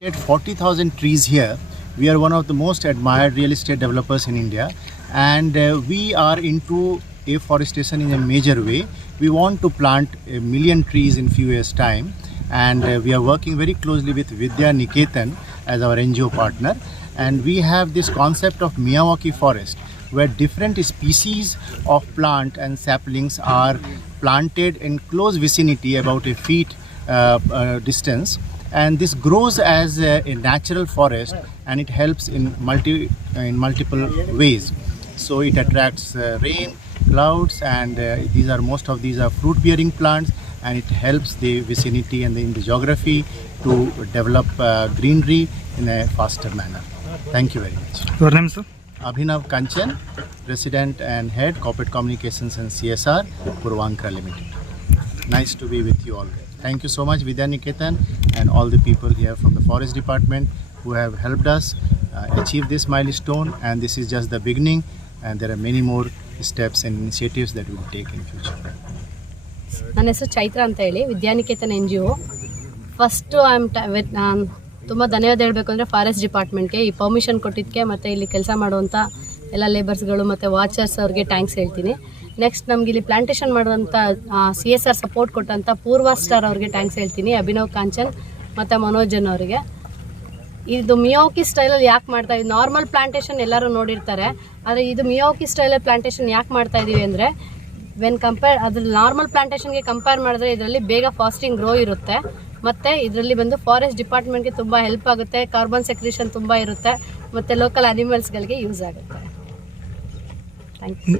At 40,000 trees here. We are one of the most admired real estate developers in India, and we are into afforestation in a major way. We want to plant 1 million trees in few years' time, and we are working very closely with Vidya Niketan as our NGO partner. And we have this concept of Miyawaki forest, where different species of plant and saplings are planted in close vicinity, about a feet distance, and this grows as a natural forest, and it helps in multiple ways. So it attracts rain, clouds, and most of these are fruit bearing plants, and it helps the vicinity and in the geography to develop greenery in a faster manner. Thank you very much. Your name, sir? Abhinav Kanchan, President and Head Corporate Communications and CSR, Puravankara Limited. Nice to be with you all. Thank you so much, Vidya Niketan, and all the people here from the Forest Department who have helped us achieve this milestone. And this is just the beginning, and there are many more steps and initiatives that we will take in future. ನನ್ನ ಹೆಸರು ಚೈತ್ರ ಅಂತ ಹೇಳಿ, Vidyaniketan NGO. First ತುಂಬ ಧನ್ಯವಾದ ಹೇಳಬೇಕು ಅಂದರೆ ಫಾರೆಸ್ಟ್ ಡಿಪಾರ್ಟ್ಮೆಂಟ್ಗೆ ಈ ಪರ್ಮಿಷನ್ ಕೊಟ್ಟಿದ್ದಕ್ಕೆ, ಮತ್ತು ಇಲ್ಲಿ ಕೆಲಸ ಮಾಡುವಂಥ ಎಲ್ಲ ಲೇಬರ್ಸ್ಗಳು ಮತ್ತು ವಾಚರ್ಸ್ ಅವ್ರಿಗೆ ಥ್ಯಾಂಕ್ಸ್ ಹೇಳ್ತೀನಿ. ನೆಕ್ಸ್ಟ್ ನಮ್ಗೆ ಇಲ್ಲಿ ಪ್ಲಾಂಟೇಷನ್ ಮಾಡುವಂಥ CSR ಸಪೋರ್ಟ್ ಕೊಟ್ಟಂಥ ಪೂರ್ವ ಸ್ಟಾರ್ ಅವ್ರಿಗೆ ಥ್ಯಾಂಕ್ಸ್ ಹೇಳ್ತೀನಿ, ಅಭಿನವ್ ಕಾಂಚನ್ ಮತ್ತು ಮನೋಜನ್ ಅವರಿಗೆ. ಇದು ಮಿಯಾವಾಕಿ ಸ್ಟೈಲಲ್ಲಿ ಯಾಕೆ ಮಾಡ್ತಾ ಇದ್ದೀವಿ? ನಾರ್ಮಲ್ ಪ್ಲಾಂಟೇಷನ್ ಎಲ್ಲರೂ ನೋಡಿರ್ತಾರೆ, ಆದರೆ ಇದು ಮಿಯಾವಾಕಿ ಸ್ಟೈಲಲ್ಲಿ ಪ್ಲಾಂಟೇಷನ್ ಯಾಕೆ ಮಾಡ್ತಾ ಇದ್ದೀವಿ ಅಂದರೆ, ಅದ್ರ ನಾರ್ಮಲ್ ಪ್ಲಾಂಟೇಷನ್ಗೆ ಕಂಪೇರ್ ಮಾಡಿದ್ರೆ ಇದರಲ್ಲಿ ಬೇಗ ಫಾಸ್ಟಿಂಗ್ ಗ್ರೋ ಇರುತ್ತೆ, ಮತ್ತು ಇದರಲ್ಲಿ ಬಂದು ಫಾರೆಸ್ಟ್ ಡಿಪಾರ್ಟ್ಮೆಂಟ್ಗೆ ತುಂಬ ಹೆಲ್ಪ್ ಆಗುತ್ತೆ, ಕಾರ್ಬನ್ ಸೆಕ್ರೇಷನ್ ತುಂಬ ಇರುತ್ತೆ, ಮತ್ತು ಲೋಕಲ್ ಅನಿಮಲ್ಸ್ಗಳಿಗೆ ಯೂಸ್ ಆಗುತ್ತೆ. Thank you.